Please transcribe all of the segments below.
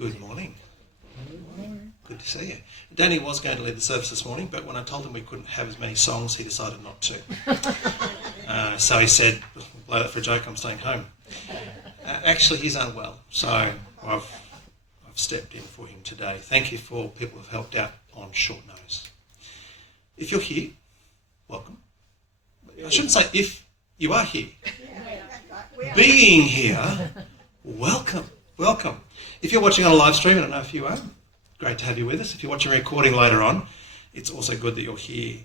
Good morning. Good to see you. Danny was going to lead the service this morning, but when I told him we couldn't have as many songs, he decided not to. So he said, blow that for a joke, I'm staying home. Actually, he's unwell, so I've stepped in for him today. Thank you for people who've helped out on short notice. If you're here, welcome. I shouldn't say if you are here. Being here, welcome. Welcome. If you're watching on a live stream, I don't know if you are, great to have you with us. If you're watching a recording later on, it's also good that you're here.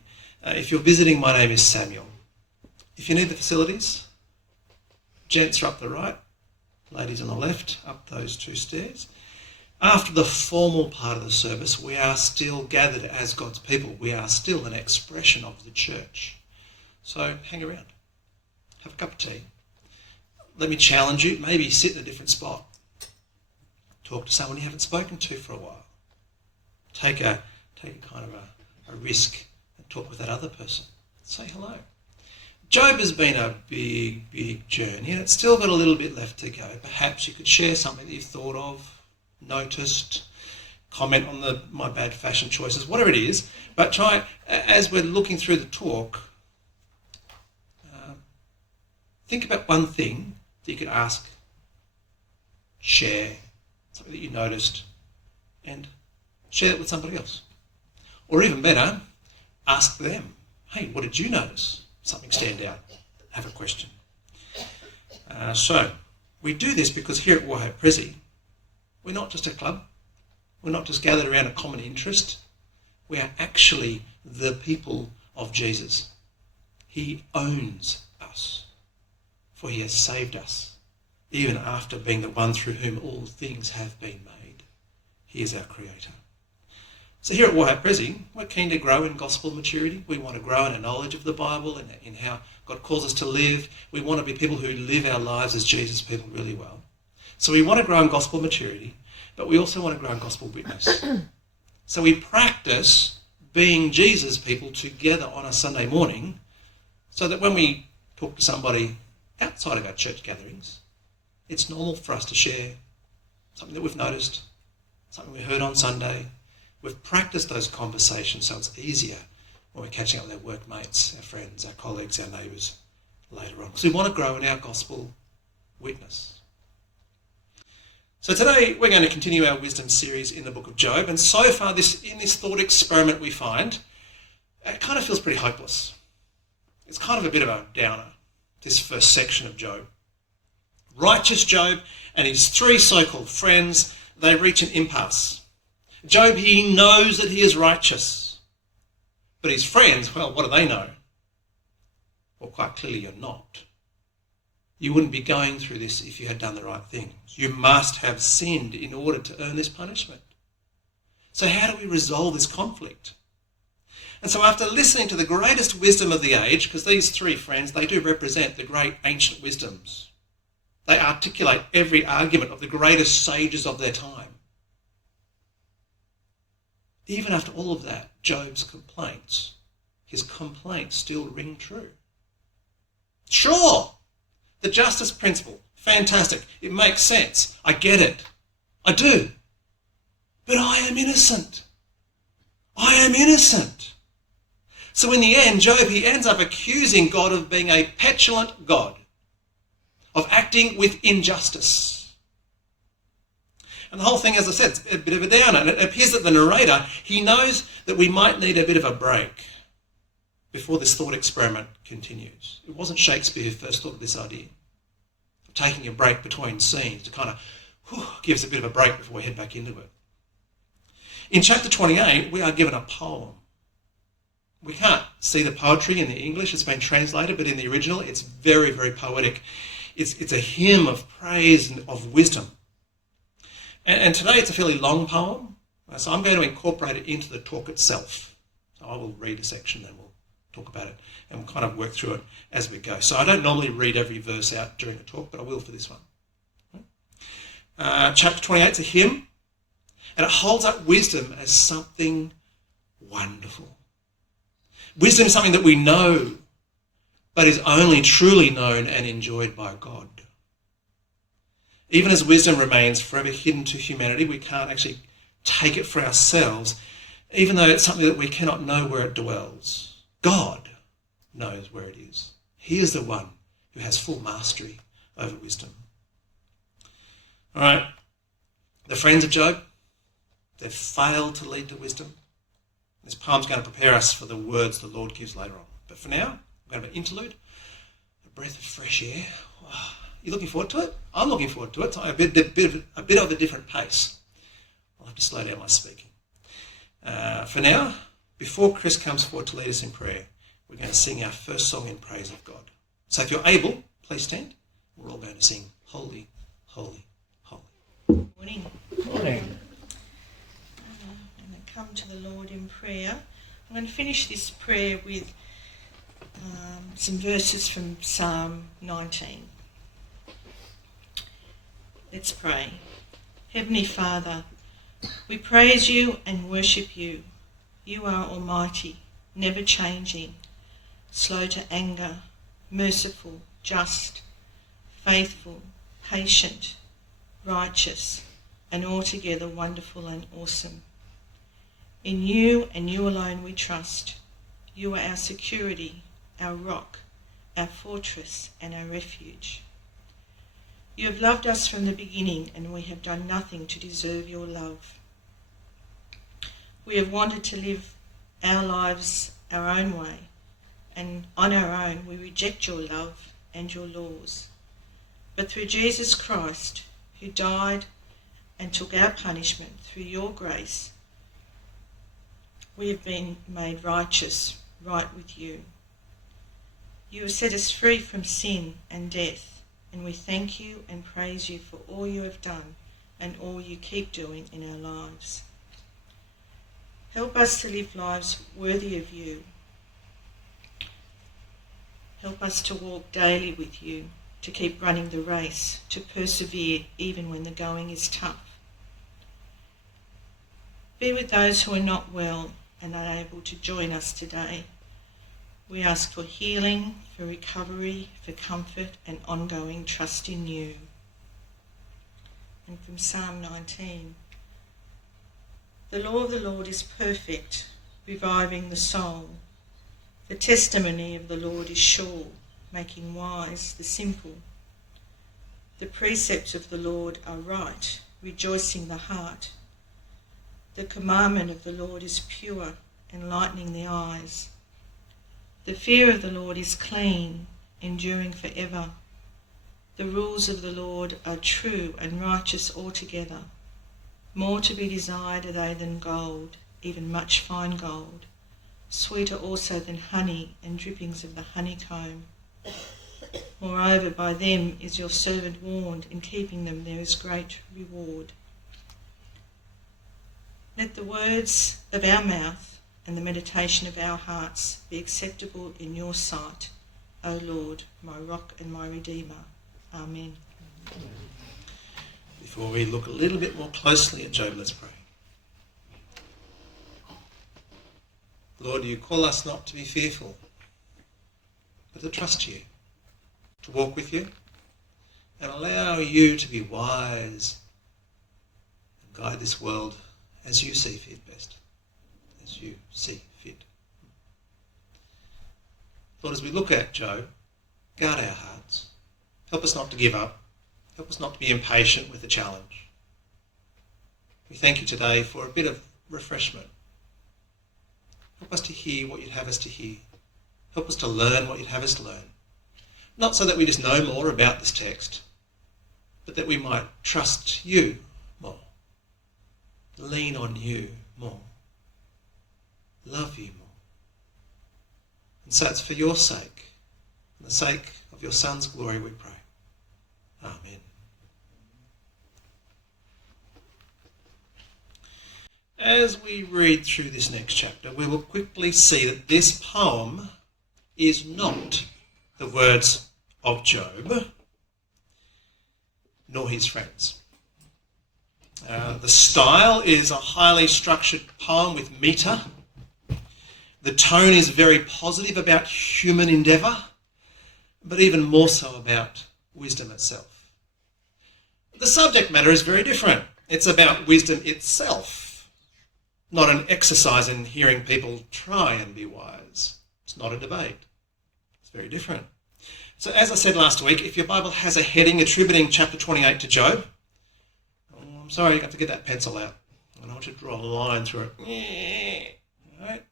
If you're visiting, my name is Samuel. If you need the facilities, gents are up the right, ladies on the left, up those two stairs. After the formal part of the service, we are still gathered as God's people. We are still an expression of the church. So hang around, have a cup of tea. Let me challenge you, maybe sit in a different spot. Talk to someone you haven't spoken to for a while. Take a kind of a risk and talk with that other person. Say hello. Job has been a big journey, and it's still got a little bit left to go. Perhaps you could share something that you've thought of, noticed, comment on my bad fashion choices, whatever it is. But try, as we're looking through the talk, think about one thing that you could ask, share, something that you noticed, and share it with somebody else. Or even better, ask them, hey, what did you notice? Something stand out. Have a question. So we do this because here at Waiho Prezi, we're not just a club. We're not just gathered around a common interest. We are actually the people of Jesus. He owns us, for he has saved us. Even after being the one through whom all things have been made. He is our creator. So here at Waiho Prezi, we're keen to grow in gospel maturity. We want to grow in a knowledge of the Bible and in how God calls us to live. We want to be people who live our lives as Jesus people really well. So we want to grow in gospel maturity, but we also want to grow in gospel witness. So we practice being Jesus people together on a Sunday morning so that when we talk to somebody outside of our church gatherings, it's normal for us to share something that we've noticed, something we heard on Sunday. We've practiced those conversations so it's easier when we're catching up with our workmates, our friends, our colleagues, our neighbours later on. So we want to grow in our gospel witness. So today we're going to continue our wisdom series in the book of Job. And so far in this thought experiment we find, it kind of feels pretty hopeless. It's kind of a bit of a downer, this first section of Job. Righteous Job and his three so-called friends, they reach an impasse. Job, he knows that he is righteous. But his friends, well, what do they know? Well, quite clearly you're not. You wouldn't be going through this if you had done the right things. You must have sinned in order to earn this punishment. So how do we resolve this conflict? And so after listening to the greatest wisdom of the age, because these three friends, they do represent the great ancient wisdoms. They articulate every argument of the greatest sages of their time. Even after all of that, Job's complaints, his complaints still ring true. Sure, the justice principle, fantastic. It makes sense. I get it. I do. But I am innocent. I am innocent. So in the end, Job, he ends up accusing God of being a petulant God, of acting with injustice. And the whole thing, as I said, it's a bit of a downer. And it appears that the narrator, he knows that we might need a bit of a break before this thought experiment continues. It wasn't Shakespeare who first thought of this idea, of taking a break between scenes to kind of give us a bit of a break before we head back into it. In chapter 28, we are given a poem. We can't see the poetry in the English. It's been translated, but in the original, it's very, very poetic. It's a hymn of praise and of wisdom. And today it's a fairly long poem, so I'm going to incorporate it into the talk itself. So I will read a section, then we'll talk about it, and we'll kind of work through it as we go. So I don't normally read every verse out during the talk, but I will for this one. Chapter 28 is a hymn, and it holds up wisdom as something wonderful. Wisdom is something that we know, but is only truly known and enjoyed by God. Even as wisdom remains forever hidden to humanity, we can't actually take it for ourselves, even though it's something that we cannot know where it dwells. God knows where it is. He is the one who has full mastery over wisdom. All right, the friends of Job, they've failed to lead to wisdom. This poem's going to prepare us for the words the Lord gives later on. But for now, we're going to have an interlude, a breath of fresh air. Wow. You looking forward to it? I'm looking forward to it. It's a bit of a different pace. I'll have to slow down my speaking. For now, before Chris comes forward to lead us in prayer, we're going to sing our first song in praise of God. So if you're able, please stand. We're all going to sing Holy, Holy, Holy. Morning. Morning. I'm going to come to the Lord in prayer. I'm going to finish this prayer with some verses from Psalm 19. Let's pray. Heavenly Father, we praise you and worship you. You are almighty, never changing, slow to anger, merciful, just, faithful, patient, righteous, and altogether wonderful and awesome. In you and you alone we trust. You are our security, our rock, our fortress, and our refuge. You have loved us from the beginning, and we have done nothing to deserve your love. We have wanted to live our lives our own way, and on our own we reject your love and your laws. But through Jesus Christ, who died and took our punishment, through your grace, we have been made righteous, right with you. You have set us free from sin and death, and we thank you and praise you for all you have done and all you keep doing in our lives. Help us to live lives worthy of you. Help us to walk daily with you, to keep running the race, to persevere even when the going is tough. Be with those who are not well and unable to join us today. We ask for healing, for recovery, for comfort and ongoing trust in you. And from Psalm 19, the law of the Lord is perfect, reviving the soul. The testimony of the Lord is sure, making wise the simple. The precepts of the Lord are right, rejoicing the heart. The commandment of the Lord is pure, enlightening the eyes. The fear of the Lord is clean, enduring forever. The rules of the Lord are true and righteous altogether. More to be desired are they than gold, even much fine gold. Sweeter also than honey and drippings of the honeycomb. Moreover, by them is your servant warned, in keeping them there is great reward. Let the words of our mouth and the meditation of our hearts be acceptable in your sight, O Lord, my rock and my redeemer. Amen. Before we look a little bit more closely at Job, let's pray. Lord, you call us not to be fearful, but to trust you, to walk with you, and allow you to be wise and guide this world as you see fit best, as you see fit. Lord, as we look at Job, guard our hearts. Help us not to give up. Help us not to be impatient with the challenge. We thank you today for a bit of refreshment. Help us to hear what you'd have us to hear. Help us to learn what you'd have us to learn. Not so that we just know more about this text, but that we might trust you more, lean on you more, love you more. And so it's for your sake, for the sake of your Son's glory, we pray. Amen. As we read through this next chapter, we will quickly see that this poem is not the words of Job, nor his friends. The style is a highly structured poem with metre. The tone is very positive about human endeavour, but even more so about wisdom itself. The subject matter is very different. It's about wisdom itself, not an exercise in hearing people try and be wise. It's not a debate. It's very different. So as I said last week, if your Bible has a heading attributing chapter 28 to Job, I'm sorry, you have to get that pencil out. And I want you to draw a line through it. Right?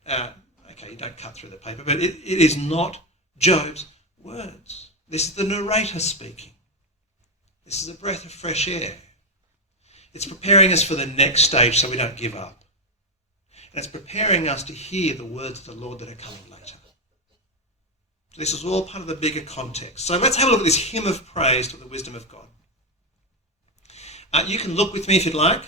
Okay, you don't cut through the paper, but it is not Job's words. This is the narrator speaking. This is a breath of fresh air. It's preparing us for the next stage so we don't give up. And it's preparing us to hear the words of the Lord that are coming later. So this is all part of the bigger context. So let's have a look at this hymn of praise to the wisdom of God. You can look with me if you'd like,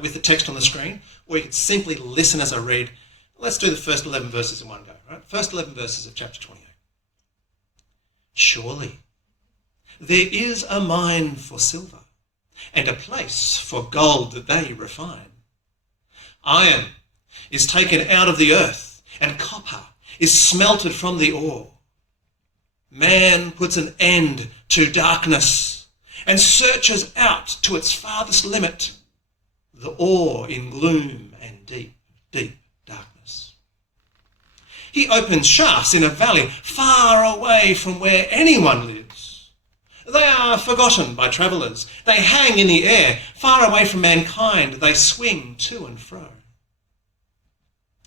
with the text on the screen, or you can simply listen as I read. Let's do the first 11 verses in one go. Right? First 11 verses of chapter 28. Surely there is a mine for silver, and a place for gold that they refine. Iron is taken out of the earth, and copper is smelted from the ore. Man puts an end to darkness and searches out to its farthest limit, the ore in gloom and deep, deep darkness. He opens shafts in a valley far away from where anyone lives. They are forgotten by travellers. They hang in the air, far away from mankind. They swing to and fro.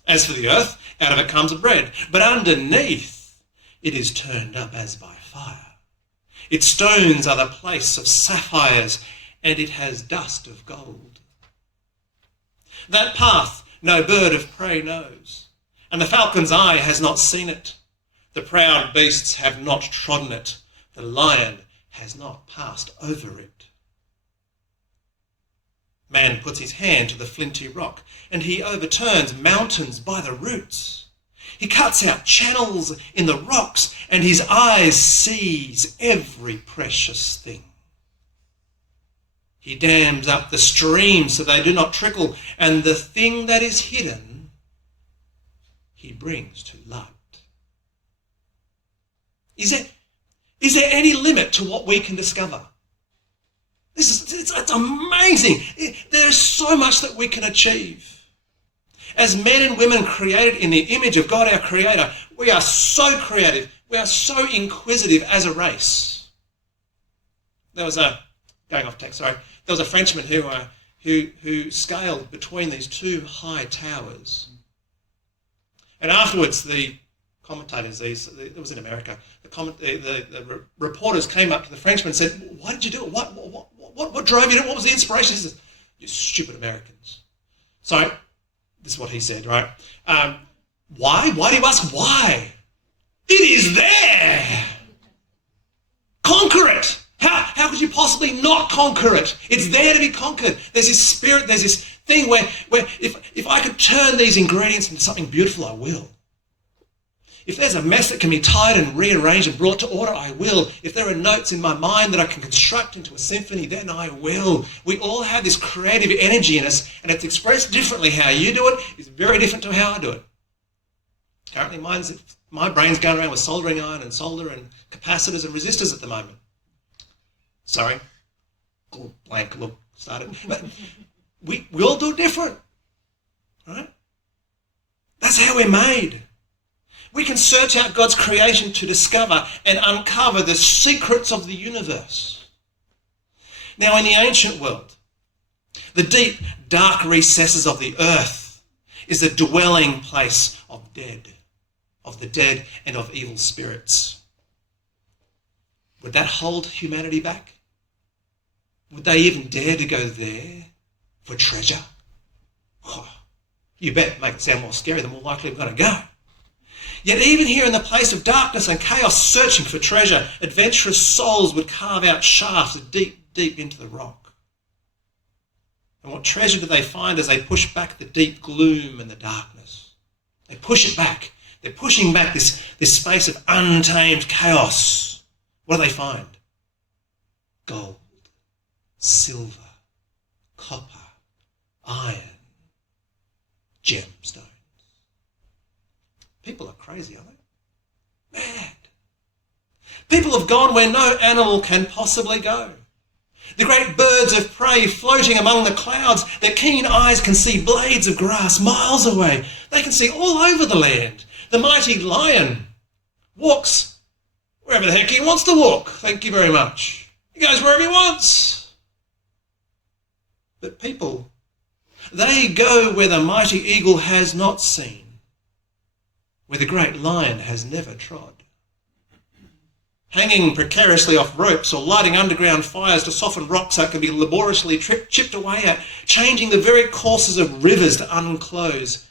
As for the earth, out of it comes bread, but underneath it is turned up as by fire. Its stones are the place of sapphires, and it has dust of gold. That path no bird of prey knows, and the falcon's eye has not seen it. The proud beasts have not trodden it. The lion has not passed over it. Man puts his hand to the flinty rock, and he overturns mountains by the roots. He cuts out channels in the rocks, and his eyes sees every precious thing. He dams up the streams so they do not trickle, and the thing that is hidden he brings to light. Is there any limit to what we can discover? It's amazing. There's so much that we can achieve. As men and women created in the image of God, our Creator, we are so creative. We are so inquisitive as a race. There was a Frenchman who scaled between these two high towers. And afterwards, the commentators, it was in America, the reporters came up to the Frenchman and said, "Why did you do it? What drove you to it? What was the inspiration?" He says, "You stupid Americans." So, this is what he said, right? Why? Why do you ask why? It is there! Conquer it! How could you possibly not conquer it? It's there to be conquered. There's this spirit, there's this thing where if I could turn these ingredients into something beautiful, I will. If there's a mess that can be tied and rearranged and brought to order, I will. If there are notes in my mind that I can construct into a symphony, then I will. We all have this creative energy in us, and it's expressed differently. How you do it is very different to how I do it. Currently, my brain's going around with soldering iron and solder and capacitors and resistors at the moment. Sorry. Blank look started. But we all do it different. Right? That's how we're made. We can search out God's creation to discover and uncover the secrets of the universe. Now, in the ancient world, the deep, dark recesses of the earth is the dwelling place of the dead and of evil spirits. Would that hold humanity back? Would they even dare to go there for treasure? Oh, you bet, make it sound more scary, the more likely we're going to go. Yet even here in the place of darkness and chaos, searching for treasure, adventurous souls would carve out shafts deep, deep into the rock. And what treasure do they find as they push back the deep gloom and the darkness? They push it back. They're pushing back this space of untamed chaos. What do they find? Gold, silver, copper, iron, gemstones. People are crazy, aren't they? Mad. People have gone where no animal can possibly go. The great birds of prey floating among the clouds. Their keen eyes can see blades of grass miles away. They can see all over the land. The mighty lion walks wherever the heck he wants to walk. Thank you very much. He goes wherever he wants. But people, they go where the mighty eagle has not seen, where the great lion has never trod. Hanging precariously off ropes or lighting underground fires to soften rocks that can be laboriously chipped away at, changing the very courses of rivers to unclose,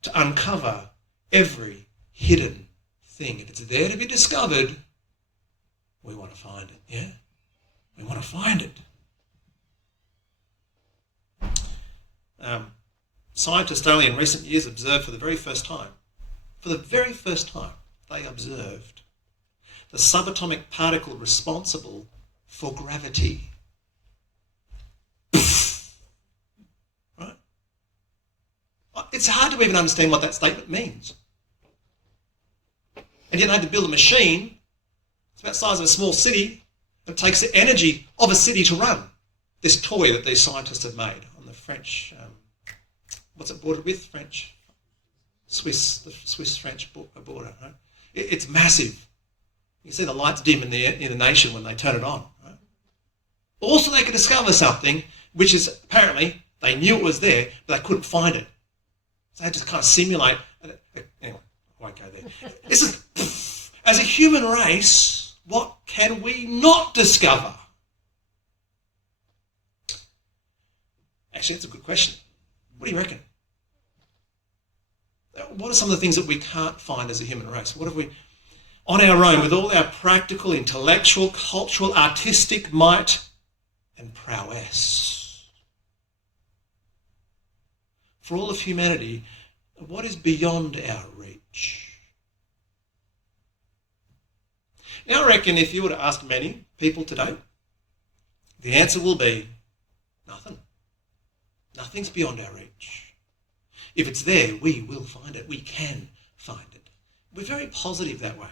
to uncover every hidden thing. If it's there to be discovered, we want to find it, yeah? We want to find it. Scientists only in recent years observed for the very first time, they observed the subatomic particle responsible for gravity. Right? It's hard to even understand what that statement means. And yet they had to build a machine, it's about the size of a small city, that takes the energy of a city to run. This toy that these scientists have made on the French, what's it bordered with? The Swiss-French border, right? It's massive. You see the lights dim in the nation when they turn it on. Right? Also, they could discover something which is apparently they knew it was there, but they couldn't find it. So they had to kind of simulate. Anyway, I won't go there. This is, as a human race, what can we not discover? Actually, that's a good question. What do you reckon? What are some of the things that we can't find as a human race? What have we, on our own, with all our practical, intellectual, cultural, artistic might and prowess? For all of humanity, what is beyond our reach? Now, I reckon if you were to ask many people today, the answer will be nothing. Nothing's beyond our reach. If it's there, we will find it. We can find it. We're very positive that way.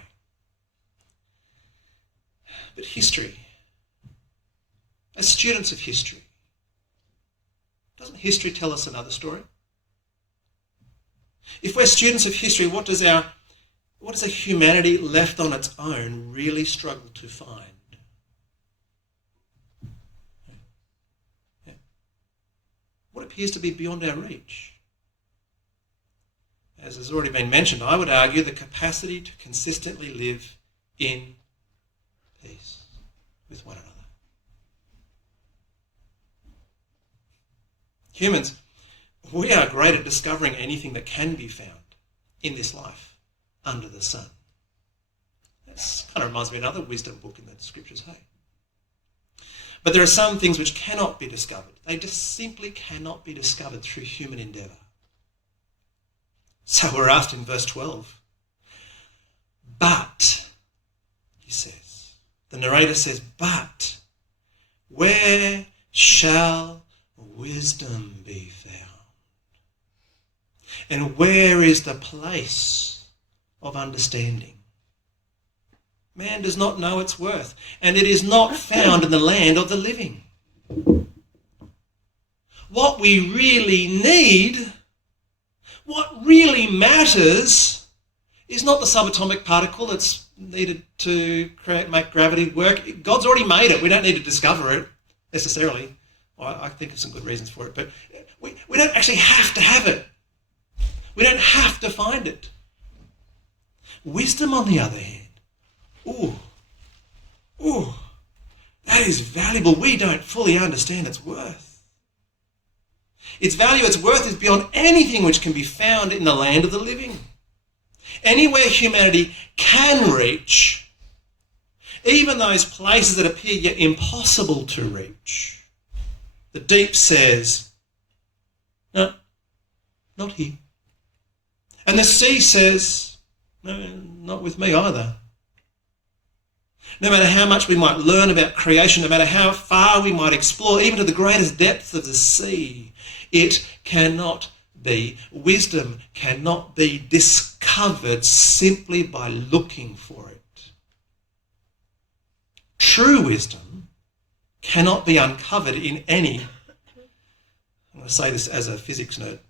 But history, as students of history, doesn't history tell us another story? If we're students of history, what does a humanity left on its own really struggle to find? What appears to be beyond our reach? As has already been mentioned, I would argue the capacity to consistently live in peace with one another. Humans, we are great at discovering anything that can be found in this life under the sun. This kind of reminds me of another wisdom book in the scriptures, hey? But there are some things which cannot be discovered. They just simply cannot be discovered through human endeavour. So we're asked in verse 12, but, he says, the narrator says, but where shall wisdom be found? And where is the place of understanding? Man does not know its worth, and it is not found in the land of the living. What we really need, what really matters, is not the subatomic particle that's needed to make gravity work. God's already made it. We don't need to discover it necessarily. Well, I think of some good reasons for it, but we don't actually have to have it. We don't have to find it. Wisdom, on the other hand, that is valuable. We don't fully understand its worth. Its value, its worth is beyond anything which can be found in the land of the living. Anywhere humanity can reach, even those places that appear yet impossible to reach, the deep says, no, not here. And the sea says, no, not with me either. No matter how much we might learn about creation, no matter how far we might explore, even to the greatest depths of the sea, it cannot be. Wisdom cannot be discovered simply by looking for it. True wisdom cannot be uncovered in any, I'm going to say this as a physics nerd,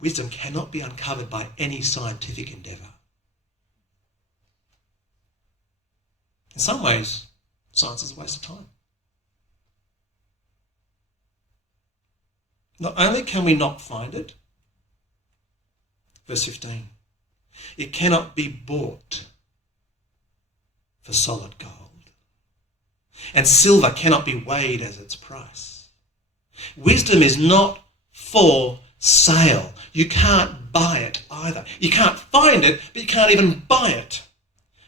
wisdom cannot be uncovered by any scientific endeavour. In some ways, science is a waste of time. Not only can we not find it, verse 15, it cannot be bought for solid gold. And silver cannot be weighed as its price. Wisdom is not for sale. You can't buy it either. You can't find it, but you can't even buy it.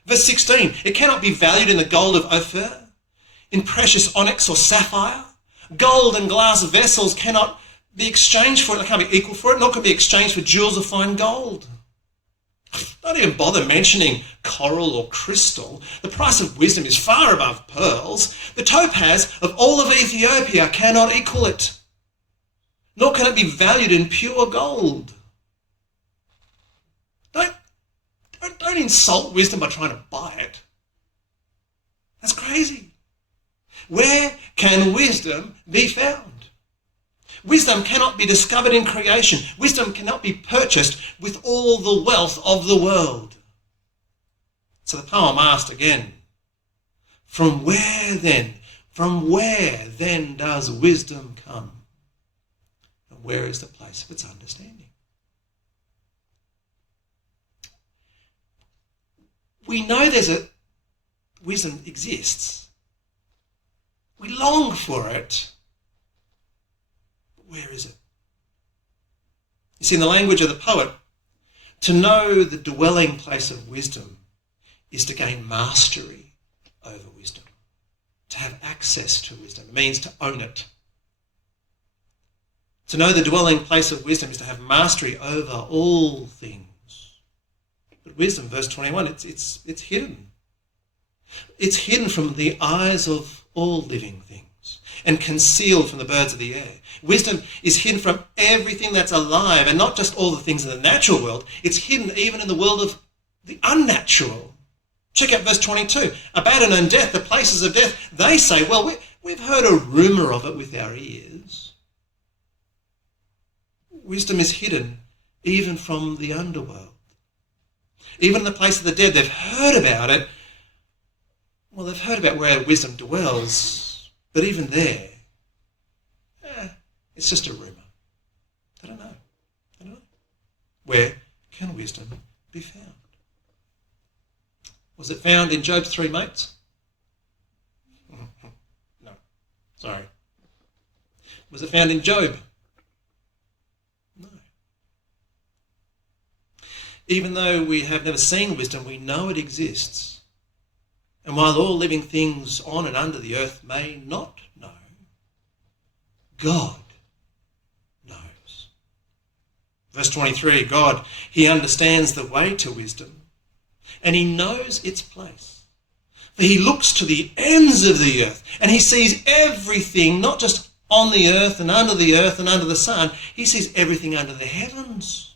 Verse 16, it cannot be valued in the gold of Ophir, in precious onyx or sapphire. Gold and glass vessels cannot be exchanged for it. They can't be equal for it, nor can be exchanged for jewels of fine gold. Don't even bother mentioning coral or crystal. The price of wisdom is far above pearls. The topaz of all of Ethiopia cannot equal it, nor can it be valued in pure gold. Don't insult wisdom by trying to buy it. That's crazy. Where can wisdom be found? Wisdom cannot be discovered in creation. Wisdom cannot be purchased with all the wealth of the world. So the poem asked again, from where then does wisdom come? And where is the place of its understanding? We know wisdom exists. We long for it. Where is it? You see, in the language of the poet, to know the dwelling place of wisdom is to gain mastery over wisdom, to have access to wisdom. It means to own it. To know the dwelling place of wisdom is to have mastery over all things. But wisdom, verse 21, it's hidden. It's hidden from the eyes of all living things and concealed from the birds of the air. Wisdom is hidden from everything that's alive, and not just all the things in the natural world. It's hidden even in the world of the unnatural. Check out verse 22. Abaddon and death, the places of death, they say, well, we've heard a rumour of it with our ears. Wisdom is hidden even from the underworld. Even in the place of the dead, they've heard about it. Well, they've heard about where wisdom dwells, but even there, it's just a rumour. I don't know. Where can wisdom be found? Was it found in Job's three mates? No. Sorry. Was it found in Job? No. Even though we have never seen wisdom, we know it exists. And while all living things on and under the earth may not know, God knows. Verse 23, God, he understands the way to wisdom, and he knows its place. For he looks to the ends of the earth, and he sees everything, not just on the earth and under the sun. He sees everything under the heavens.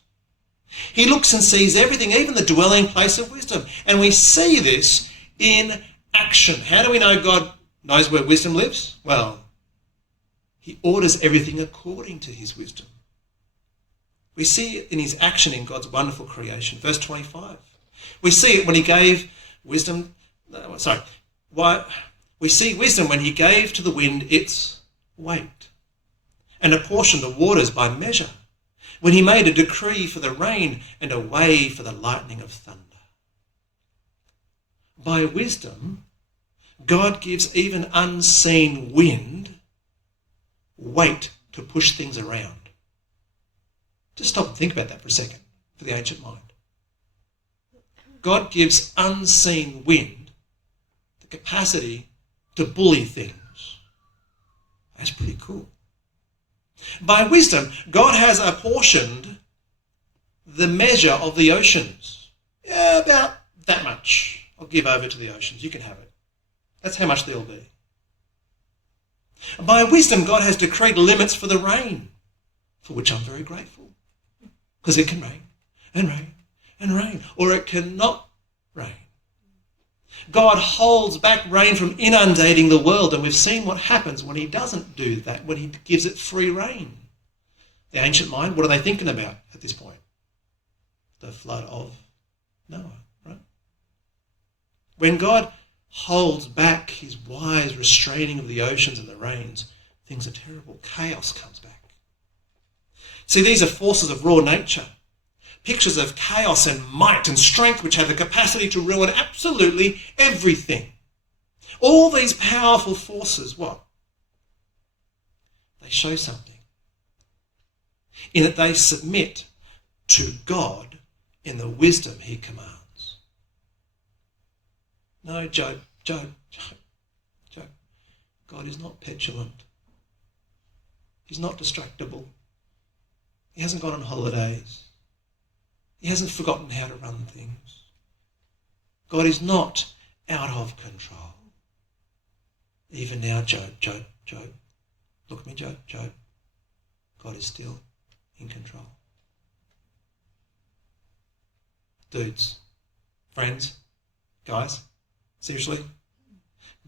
He looks and sees everything, even the dwelling place of wisdom. And we see this in action. How do we know God knows where wisdom lives? Well, he orders everything according to his wisdom. We see it in his action in God's wonderful creation. Verse 25. We see it when he gave wisdom, we see wisdom when he gave to the wind its weight and apportioned the waters by measure, when he made a decree for the rain and a way for the lightning of thunder. By wisdom, God gives even unseen wind weight to push things around. Just stop and think about that for a second, for the ancient mind. God gives unseen wind the capacity to bully things. That's pretty cool. By wisdom, God has apportioned the measure of the oceans. Yeah, about that much. I'll give over to the oceans. You can have it. That's how much they'll be. By wisdom, God has decreed limits for the rain, for which I'm very grateful. Because it can rain and rain and rain, or it cannot rain. God holds back rain from inundating the world, and we've seen what happens when he doesn't do that, when he gives it free rein. The ancient mind, what are they thinking about at this point? The flood of Noah, right? When God holds back his wise restraining of the oceans and the rains, things are terrible. Chaos comes back. See, these are forces of raw nature. Pictures of chaos and might and strength which have the capacity to ruin absolutely everything. All these powerful forces, what? They show something. In that they submit to God in the wisdom he commands. No, Job. God is not petulant. He's not distractible. He hasn't gone on holidays. He hasn't forgotten how to run things. God is not out of control. Even now, Job. Look at me, Job. God is still in control. Dudes, friends, guys, seriously,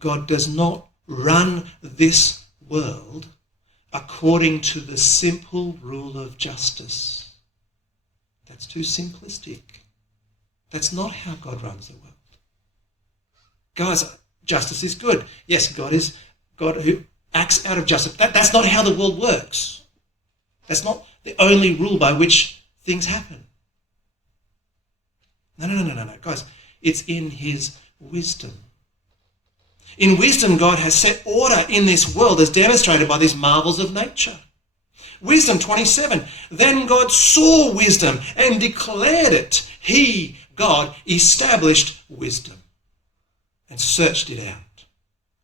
God does not run this world according to the simple rule of justice. That's too simplistic. That's not how God runs the world. Guys, justice is good. Yes, God is God who acts out of justice. That's not how the world works. That's not the only rule by which things happen. No. Guys, it's in his wisdom. In wisdom, God has set order in this world as demonstrated by these marvels of nature. Wisdom 27. Then God saw wisdom and declared it. He, God, established wisdom and searched it out.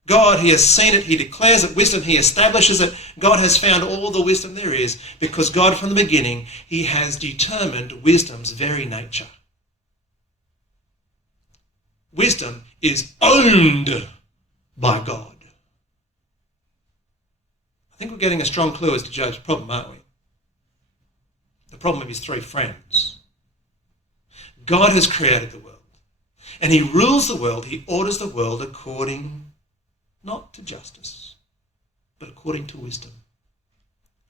God, he has seen it, he declares it wisdom, he establishes it. God has found all the wisdom there is because God from the beginning, he has determined wisdom's very nature. Wisdom is owned by God. I think we're getting a strong clue as to Job's problem, aren't we? The problem of his three friends. God has created the world, and he rules the world, he orders the world according not to justice, but according to wisdom.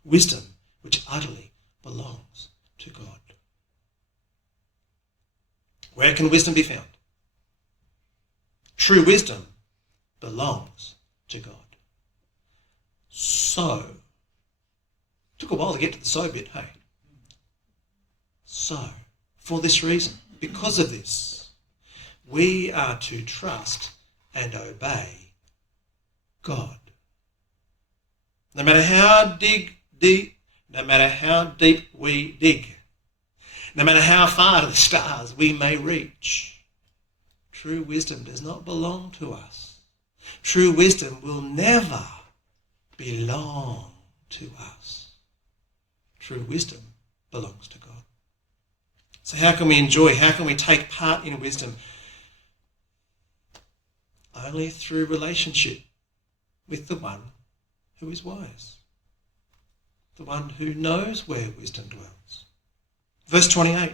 Wisdom which utterly belongs to God. Where can wisdom be found? True wisdom belongs to God. So, took a while to get to the so bit, hey? So, for this reason, because of this, we are to trust and obey God. No matter how deep we dig, no matter how far to the stars we may reach, true wisdom does not belong to us. True wisdom will never belong to us. True wisdom belongs to God. So how can we take part in wisdom? Only through relationship with the one who is wise, the one who knows where wisdom dwells. Verse 28,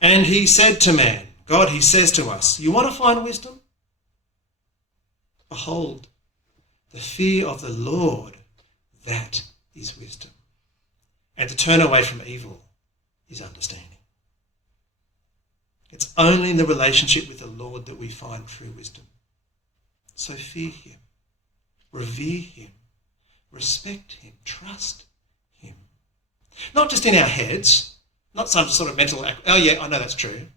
and he said to man, God, he says to us, you want to find wisdom? Behold, the fear of the Lord, that is wisdom. And to turn away from evil is understanding. It's only in the relationship with the Lord that we find true wisdom. So fear him, revere him, respect him, trust him. Not just in our heads, not some sort of mental act, oh yeah, I know that's true,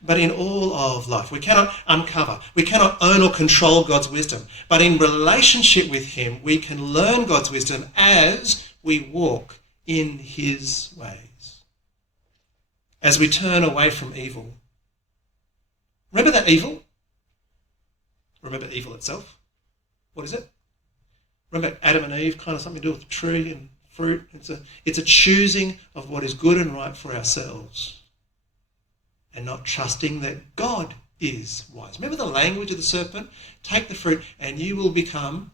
but in all of life. We cannot uncover, we cannot own or control God's wisdom, but in relationship with him, we can learn God's wisdom as we walk in his ways. As we turn away from evil. Remember that evil? Remember evil itself? What is it? Remember Adam and Eve, kind of something to do with the tree and fruit? It's a choosing of what is good and right for ourselves and not trusting that God is wise. Remember the language of the serpent? Take the fruit and you will become,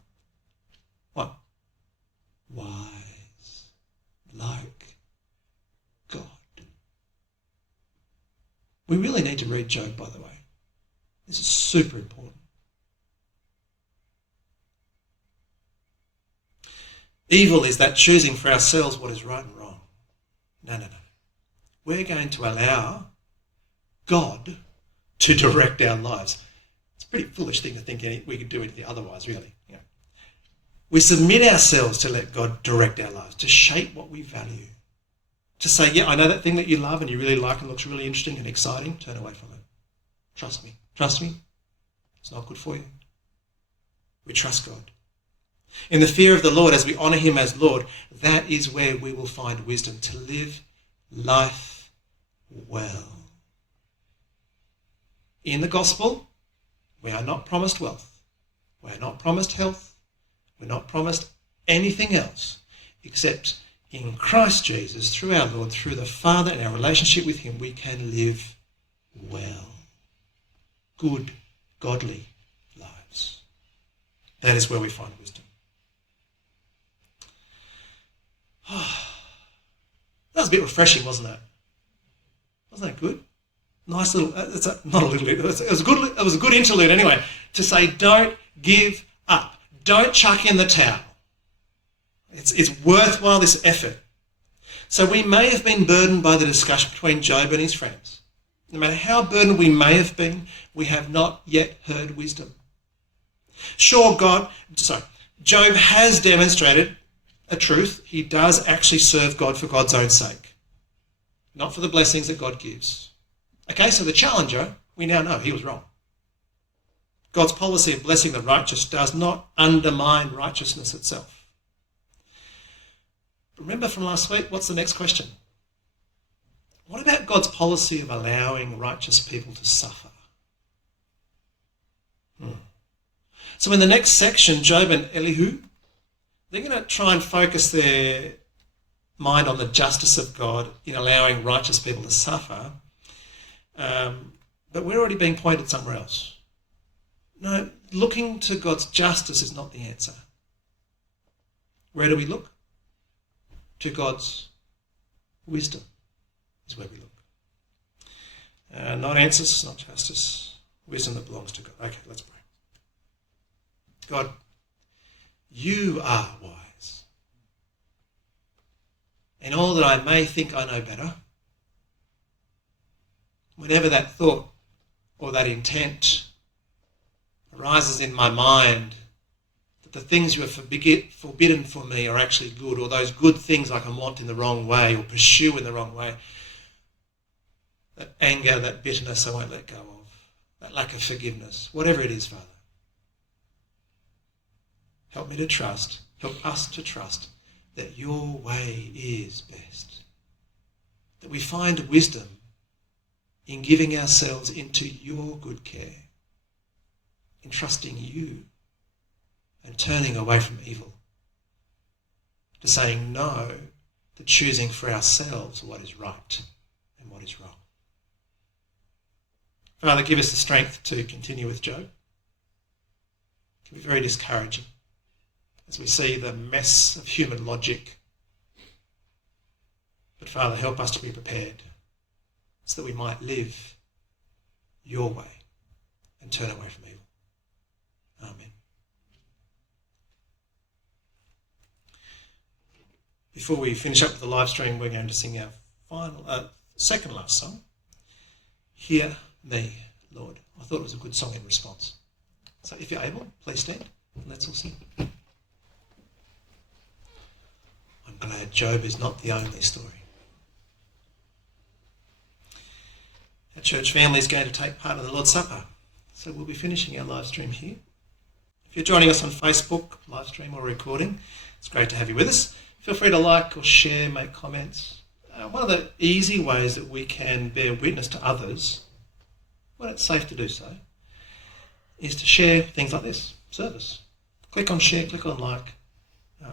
what? Wise, like God. We really need to read Job, by the way. This is super important. Evil is that choosing for ourselves what is right and wrong. No. We're going to allow God to direct our lives. It's a pretty foolish thing to think we could do anything otherwise, really. We submit ourselves to let God direct our lives, to shape what we value. To say, yeah, I know that thing that you love and you really like and looks really interesting and exciting, turn away from it. Trust me. It's not good for you. We trust God. In the fear of the Lord, as we honour him as Lord, that is where we will find wisdom to live life well. In the gospel, we are not promised wealth. We are not promised health. We're not promised anything else except in Christ Jesus, through our Lord, through the Father and our relationship with him, we can live well. Good, godly lives. That is where we find wisdom. That was a bit refreshing, wasn't it? Wasn't that good? Nice little, not a little, it was a good interlude anyway, to say don't give up. Don't chuck in the towel. It's worthwhile, this effort. So we may have been burdened by the discussion between Job and his friends. No matter how burdened we may have been, we have not yet heard wisdom. Sure, Job has demonstrated a truth. He does actually serve God for God's own sake, not for the blessings that God gives. Okay, so the challenger, we now know he was wrong. God's policy of blessing the righteous does not undermine righteousness itself. Remember from last week, what's the next question? What about God's policy of allowing righteous people to suffer? So in the next section, Job and Elihu, they're going to try and focus their mind on the justice of God in allowing righteous people to suffer. But we're already being pointed somewhere else. No, looking to God's justice is not the answer. Where do we look? To God's wisdom is where we look. Not answers, not justice. Wisdom that belongs to God. Okay, let's pray. God, you are wise. And all that I may think I know better, whenever that thought or that intent arises in my mind that the things you have forbidden for me are actually good, or those good things I can want in the wrong way or pursue in the wrong way, that anger, that bitterness I won't let go of, that lack of forgiveness, whatever it is, Father. Help me to trust, help us to trust that your way is best. That we find wisdom in giving ourselves into your good care, in trusting you and turning away from evil, to saying no to choosing for ourselves what is right and what is wrong. Father, give us the strength to continue with Job. It can be very discouraging as we see the mess of human logic. But Father, help us to be prepared so that we might live your way and turn away from evil. Amen. Before we finish up with the live stream, we're going to sing our second last song, Hear Me, Lord. I thought it was a good song in response. So if you're able, please stand and let's all sing. I'm glad Job is not the only story. Our church family is going to take part in the Lord's Supper, so we'll be finishing our live stream here. If you're joining us on Facebook, live stream or recording, it's great to have you with us. Feel free to like or share, make comments. One of the easy ways that we can bear witness to others, when it's safe to do so, is to share things like this service. Click on share, click on like,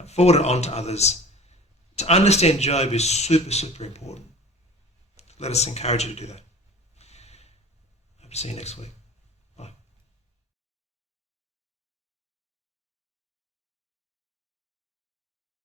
forward it on to others. To understand Job is super, super important. Let us encourage you to do that. Hope to see you next week.